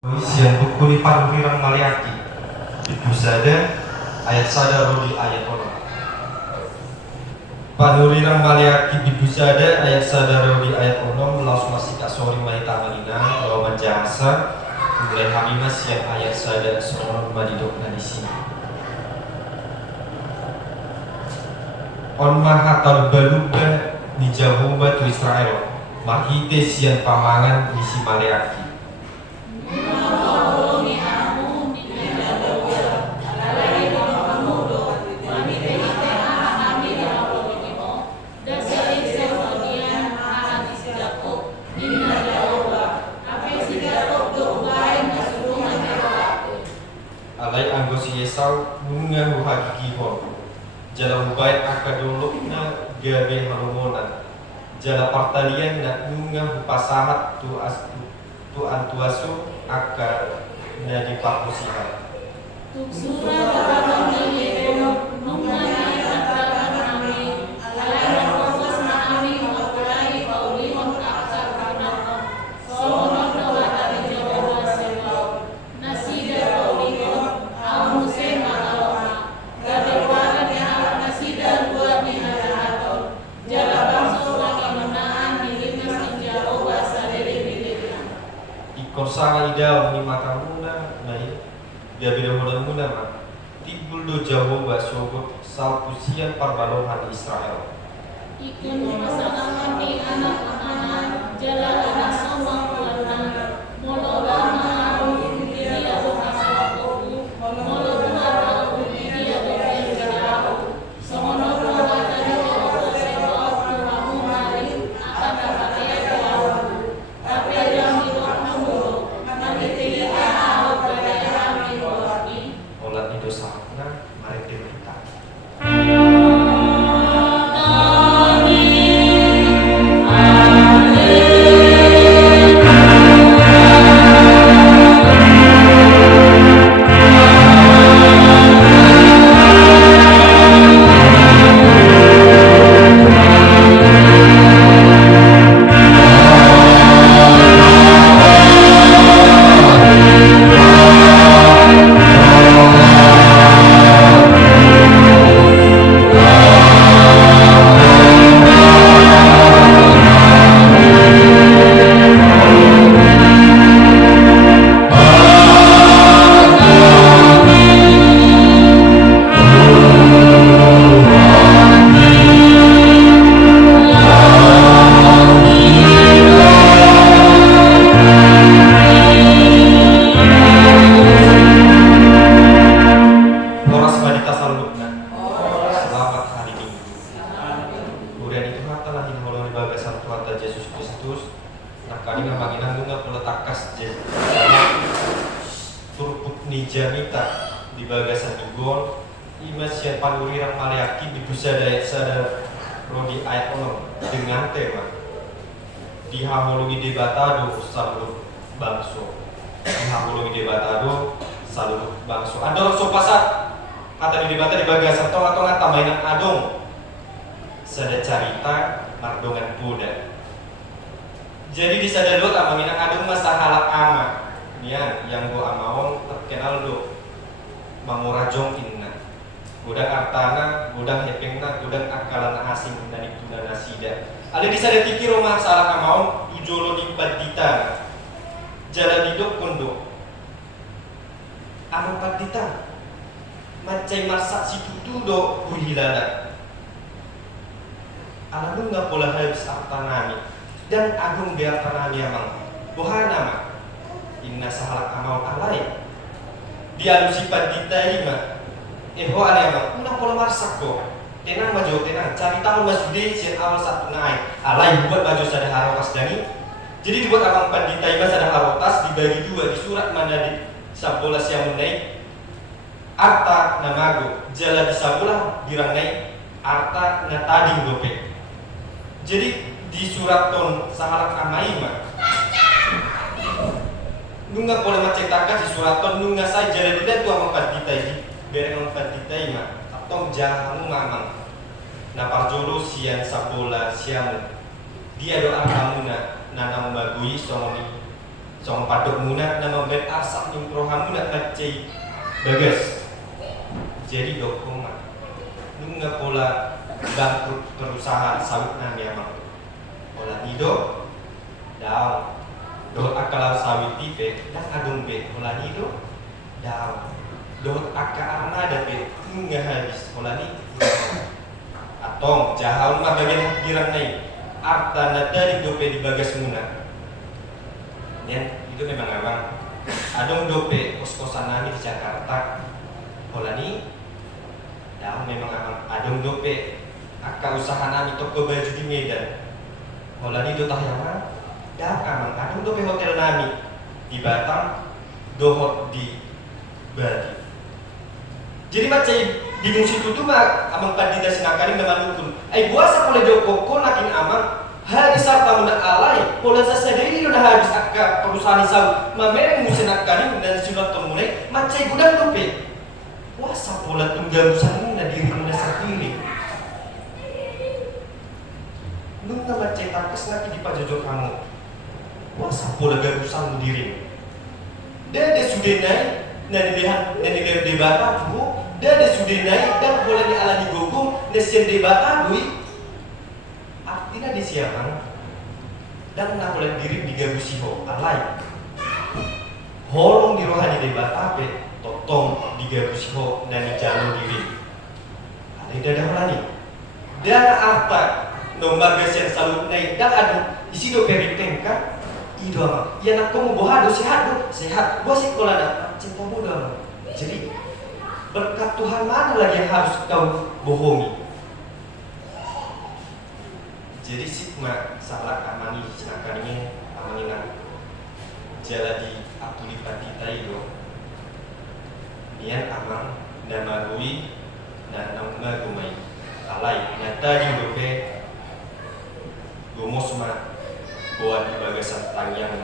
Sian buku di Panurang Maliaki di Pusada ayat sada rodi ayat orang Panurang Maliaki di Pusada ayat sada rodi ayat orang laus masih kasori mai tamanina bahwa menjasa kemudian hamimas yang ayat sada seorang madidok di sini on mahatal baluba di Jahuba tu Israel marhite sian pamangan di si Maliaki alai anggosi Esau nunga huhagi hon jala hubai akadolokna gabe halumonan jala partalian na nunga hupasahat tu antuasu akar na dipakusihan Korsana ida ni makamuna nai dia beda muna ma tibul do jawo basogot salpusian parbalohan Israel ikun masalah ni anak-anak jalan anak sama kuatan molo lama dia bahasa aku molo lama dia berjauh sono kuatan itu sebab kamu mari akan dapat jauh tapi yang itu kamu nanti tidak tahu pada kami lagi olat itu sakna mari kita Jamita di bagasan igon imas yang Panurang Maliaki di Pusada ayat sada rodi ayat ono dengan tema dihamologi debatado salut bangso dihamologi debatado salut bangso adong so pasat kata di debata di bagasan tong atau ngata mainan adong sada carita mardongan buda jadi di sada lot aminan adong masa halak ama nian yang gua amawon terkenal do mangurajong inna gudang artana gudang hepengna gudang akalan asing dan itu nasida ada di sada tiki rumah salah amawon ujolo di padita jalan hidup kondo anu padita macai marsak si tutu do buhilada alamun nggak pola habis artanani dan agung biar tanani amang bohana mah inna sahalak amal alai dia sifat diterima ho alai una pola marsak ko tenang maju tenang cari tahu masjid sian awal satu naik alai buat maju sada harokas dani jadi dibuat abang pandita ima sada harokas dibagi dua di surat mana di sabola siang naik arta namago jala di sabola birang naik arta na tading gope jadi di surat ton sahalak amaima nunga pola macetaka si suraton nunga saja jadi dia tu amang kita ini bereng amang kita ini atau jahamu mamang na parjolo sian sabola siamu dia doa kamu na nanam bagui songoni Song padok muna nama bet asap ning rohamuna macai bagas. Jadi dokumen nunga pola bangkrut perusahaan sawit nami amang. Pola nido daw dohot akalau sawit tipe dan adung be pola nido daw dohot akka armada be nunga habis pola ni atong jahal mah bagian girang nai arta nadari dope di bagas muna. Dan itu memang adong dope kos-kosan nami di Jakarta. Pola ni dah memang adong dope akka usaha nami toko baju di Medan. Pola ni do tah yang dah amang adong dope hotel nami di Batam, dohot di Bali. Jadi macam bingung situ tuh mah amang padida sinakari nama dukun. Ai buasa pole joko ko nakin amang habis sarta muna alai pola sasadiri udah habis akka perusahaan isau mamereng musinak kari dan sudah temulai macai gudang dope puasa pola tunggal busang na diri muna sendiri nunga macai takas lagi di pajojo kamu puasa pola gabusang diri dede sudenai nani debata bu dede sudenai dan pola ni ala di gogong nesen debata dui artinya di siapan dan nak oleh diri digabusiho alai holong di rohani dari batape totong digabusiho dan di jalur diri ada dadah holani dan arta nomor gasian salut naik dan adu isi do peritengka ido ama ya nak kamu bohado sehat gua sih kalau ada cinta muda jadi berkat Tuhan mana lagi yang harus kau bohongi. Jadi sigma salah amani sinakarinya amanina jala di atuli patita itu nian amang nama lui dan nama gumai alai nyata di dope gomos ma buat di bagasan tangyang.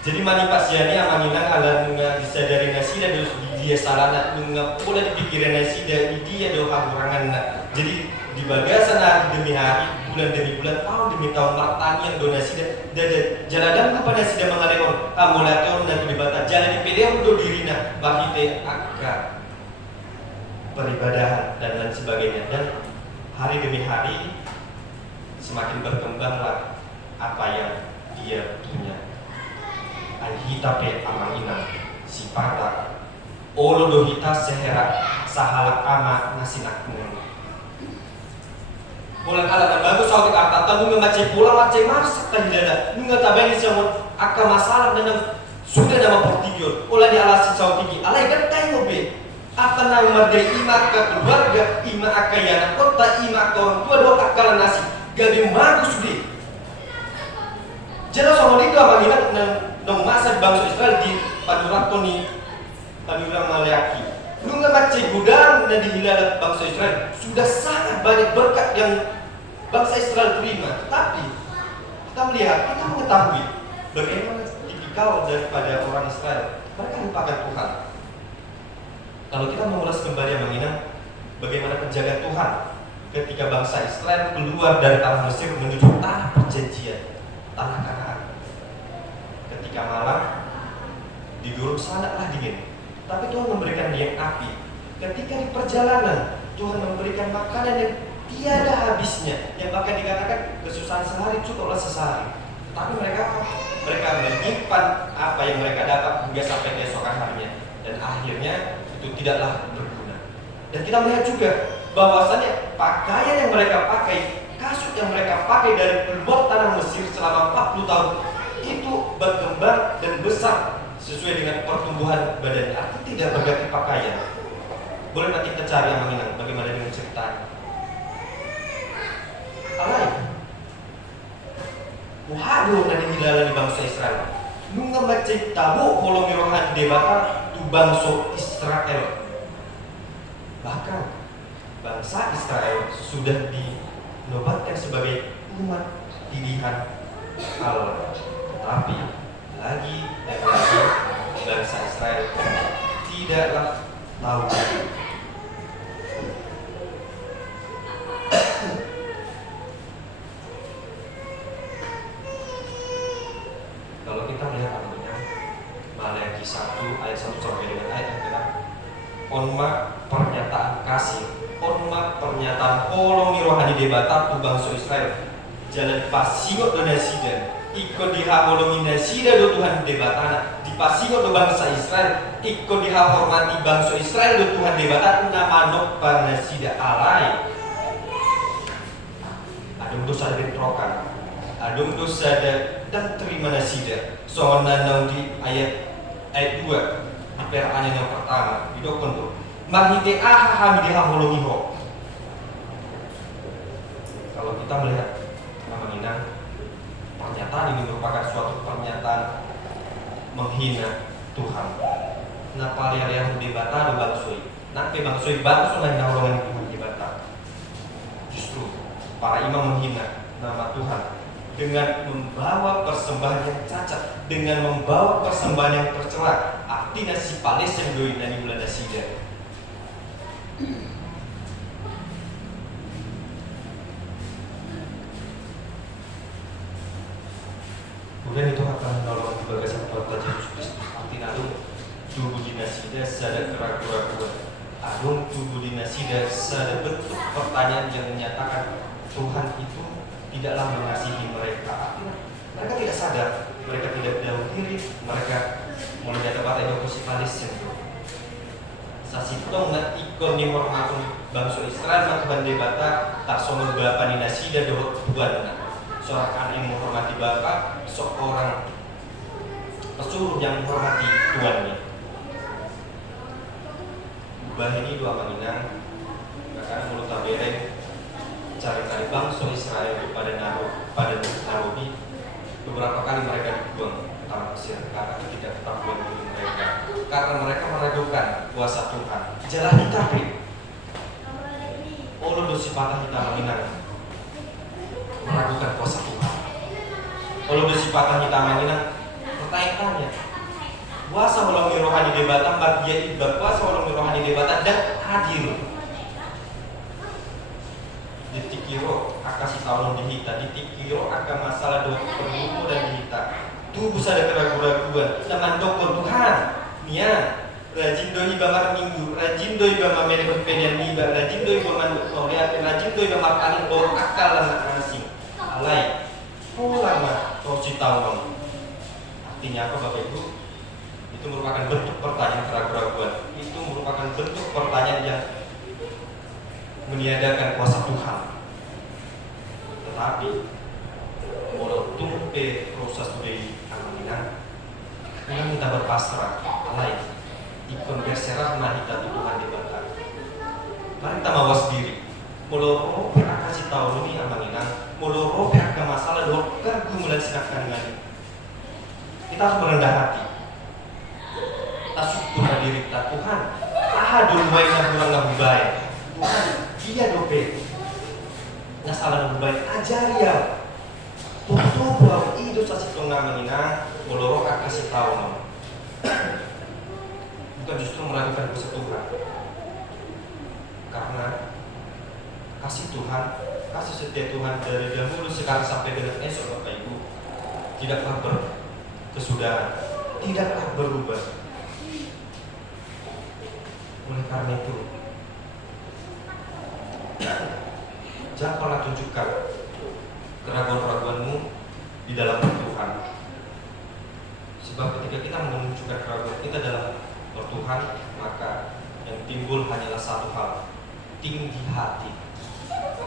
Jadi mani pasiani amanina ala nunga disadari nasi dan dia salah nunga pula dipikiran nasi dan dia do kaburangan. Jadi di bagasan hari demi hari, bulan demi bulan, tahun demi tahun martani yang donasi dan jalanan kepada sida mengalihkan amulator dan dibata jalan di PDM do dirina bahite akka peribadahan dan lain sebagainya dan hari demi hari semakin berkembanglah apa yang dia punya. Alhita pe amangina sipata olo do hita sehera sahala ama nasinak mun. Bulan ala dan bagus sautik akata nunga macai pulang macai masak kan dada nunga tabeni sama akka masalah dan sudah nama portigion olah di alasin sautiki alai gantai mobe akan nama merdei ima ke keluarga ima akka yana kota ima ke orang tua dua akala nasi gabi bagus deh jelas sama itu apa ini nong masa bangsa Israel di padurakto ni padurang Maleaki nunga macai gudang dan dihilalat bangsa Israel sudah sangat banyak berkat yang bangsa Israel terima, tapi kita melihat, kita mengetahui bagaimana tipikal daripada orang Israel. Mereka lupakan Tuhan. Kalau kita mengulas kembali yang mengingat bagaimana penjagaan Tuhan ketika bangsa Israel keluar dari tanah Mesir menuju tanah perjanjian, tanah Kanaan. Ketika malam digurung sangatlah dingin, tapi Tuhan memberikan dia api. Ketika di perjalanan Tuhan memberikan makanan yang tiada habisnya, yang bahkan dikatakan kesusahan sehari cukuplah sehari. Tapi mereka menyimpan apa yang mereka dapat hingga sampai keesokan harinya, dan akhirnya itu tidaklah berguna. Dan kita melihat juga bahwasannya pakaian yang mereka pakai, kasut yang mereka pakai dari keluar tanah Mesir selama 40 tahun itu berkembang dan besar sesuai dengan pertumbuhan badannya. Artinya tidak berganti pakaian. Boleh nanti kita cari yang mengingat bagaimana dengan ceritanya. Alai wahado na dinilala ni bangsa Israel nunga macay tabo kolong irohan debata tu bangsa Israel. Bahkan bangsa Israel sudah dinobatkan sebagai umat pilihan Allah, tetapi lagi dan lagi bangsa Israel tidaklah tahu. Kalau 1 ayat 1 sampai dengan ayat yang ke-6. Onma pernyataan kasih, onma pernyataan holongi rohani debata tu bangsa Israel. Jalan pasingot do nasida, ikut dihaholongi nasida do Tuhan debatana, dipasingot do bangsa Israel, ikut dihormati bangsa Israel do Tuhan debata nama nokpa nasida alai. Adung dosa bentrokan, adung dosa dan terima nasida. Soalnya di ayat 2 di perayaan yang pertama didokon tuh mahite aha dihaholongi ho. Kalau kita melihat Inang, pernyataan ini merupakan suatu pernyataan menghina Tuhan. Nah, parian debata do bangsoi. Nah, ke bangsoi bangso lain naulungan Tuhan debata. Justru para imam menghina nama Tuhan dengan membawa persembahan yang cacat, dengan membawa persembahan yang tercela. Artinya si Palestina doi nani bulan dasida. Kemudian itu akan menolong bagasan Tuhan Yesus Kristus. Artinya itu tubuh dinasida sada keraguan-keraguan. Adung tubuh dinasida sada bentuk pertanyaan yang menyatakan Tuhan itu tidaklah mengasihi mereka. Artinya mereka tidak sadar, mereka tidak tahu diri, mereka mulai dapat edukasi Palestina. Sasitong na ikon ni hormatun bangsa Israel Tuhan debata tak sono bapa ni nasida do Tuhan. Seorang anak yang menghormati Bapa, seorang pesuruh yang menghormati Tuannya. Ubah ini dua menginang, karena mulut tabereng cari-cari bangsa Israel pada Narobi. Beberapa kali mereka dibuang ke tanah Mesir karena tidak ketahuan diri mereka, karena mereka meragukan kuasa Tuhan. Jalan kita Allah dosi patah kita menginang meragukan kuasa Tuhan. Kalau disipatan kita menginang pertanyaannya, kuasa melalui rohani debatan, bagian ibad kuasa melalui rohani debatan dan adil. Ditikiro akasi tahun dihita, ditikiro akan masalah doa perlumu dan dihita. Tubuh sada keraguan-keraguan, teman dokter Tuhan, nia. Rajin doi bamar minggu, rajin doi bamar menepenian niba, rajin doi bamar mauliatin, rajin doi bamar paling bau akal anak asing. Alai, lama torsi tawang. Artinya apa Bapak Ibu? Itu merupakan bentuk pertanyaan keraguan-keraguan. Itu merupakan bentuk pertanyaan yang meniadakan kuasa Tuhan. Tetapi walau tumpe proses dari aminan, memang kita berpasrah. Alai, ikon berserah nah kita Tuhan dibakar. Mari kita mawas diri. Mulo pernah kasih tahu ini aminan. Mulo pernah ke masalah doa kegumulan sikapkan dengan ini. Kita harus merendah hati. Kita syukur diri kita Tuhan. Dulu baik dan kurang nabi baik. Tuhan, dia dope. Nasalah nabi baik. Ajari ya. Tuh bahwa itu sasi tengah menginang. Mulo kasih tahu. Bukan justru meragukan kuasa Tuhan. Karena kasih Tuhan, kasih setia Tuhan dari dahulu sekarang sampai dengan esok Bapak Ibu tidaklah berkesudahan, tidaklah berubah. Oleh karena itu, jangan pernah tunjukkan keraguan-keraguanmu di dalam Tuhan. Sebab ketika kita menunjukkan keraguan kita dalam Tuhan, maka yang timbul hanyalah satu hal, tinggi hati.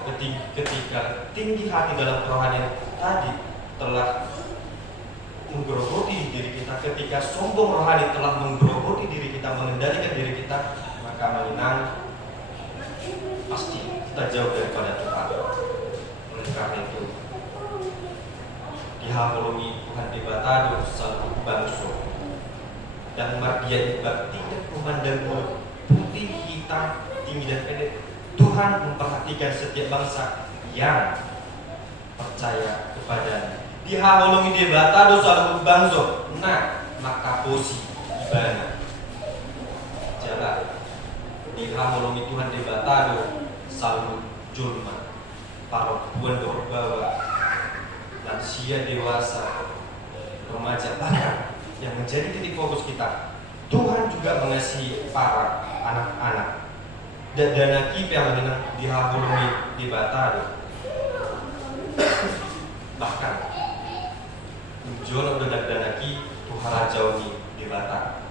Ketika tinggi hati dalam kerohanian tadi telah menggerogoti diri kita, ketika sombong rohani telah menggerogoti diri kita, mengendalikan diri kita, maka menang pasti kita jauh daripada Tuhan. Oleh karena itu, dihaholongi Tuhan dibatado selalu bangso dan mardia ibad tidak memandang putih, hitam, tinggi dan pendek. Tuhan memperhatikan setiap bangsa yang percaya kepadanya. Dihaholongi dibatado selalu bangso. Nah, maka posi ibana jalan dihaholongi Tuhan dibatado selalu julma para puan bawa lansia dewasa remaja bahkan yang menjadi titik fokus kita. Tuhan juga mengasihi para anak-anak. Dan kita yang mengenang dihahului di batado. Bahkan menjual dan danaki Tuhan rajauni di bata.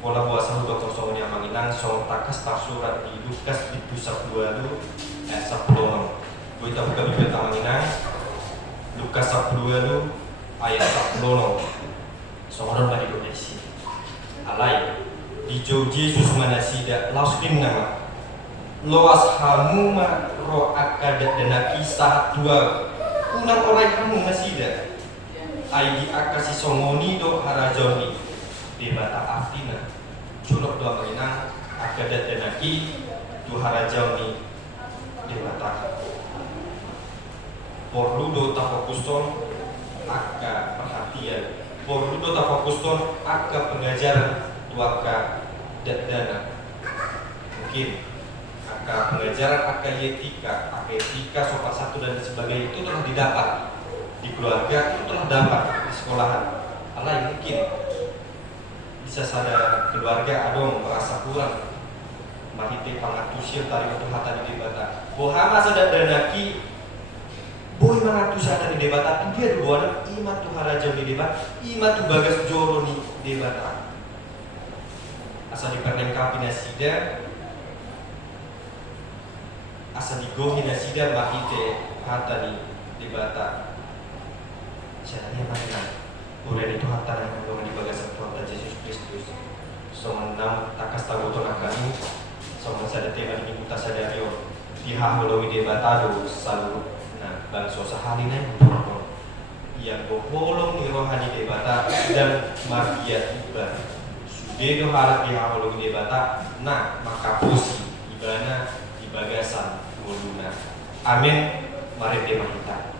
Pola buasa hudo kosong yang menginang song takas pasurat di Lukas di pusat 2 ayat 10. Kita buka Bibel menginang Lukas 10 ayat 10. Seorang bagi Indonesia. Alai di Jauh Yesus manasida lauskin nama loas hamuma ro akadat dan kisah 2 unang orai kamu masida ai di akasi songoni do harajoni di bata afina culok doa menginang akadat dan tu harajoni di bata porludo tafokuson akka perhatian porludo tafokuson akka pengajaran tuaka dana mungkin akka pengajaran akka etika sopan satu dan sebagainya itu telah didapat di keluarga, itu telah dapat di sekolahan. Alai mungkin bisa sada keluarga adong merasa kurang mahite pangatusian tarik untuk hata di debata bohama sada danaki boy mangatus hata di debata dia duluan imat tu haraja di debata imat tu bagas joro di debata asa diperlengkapi nasida asa digohi nasida mahite hata di debata caranya mana udah itu hata yang mendorong di bagasan Tuhan Yesus Kristus somenam takas tagoton akani somen sada tema di kita sadario dihaholowi debatado salu nah bangso sahalina yang mendorong yang boholong ni rohani debata dan margia tiba sudedo harap dihaholowi debata nah maka pusi ibana di bagasan muluna amin mari tema kita.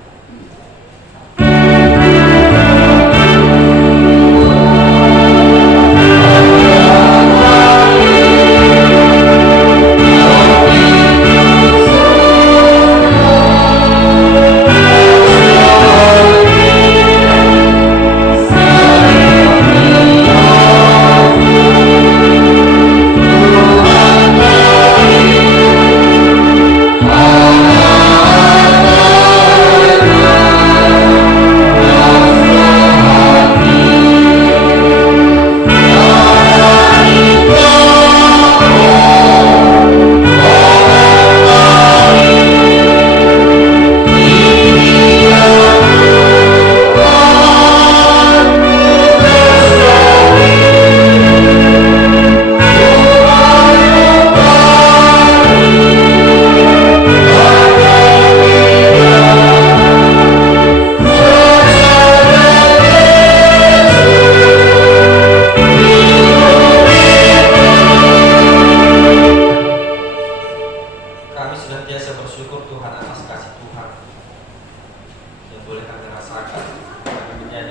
Tuhan atas kasih Tuhan yang boleh kami rasakan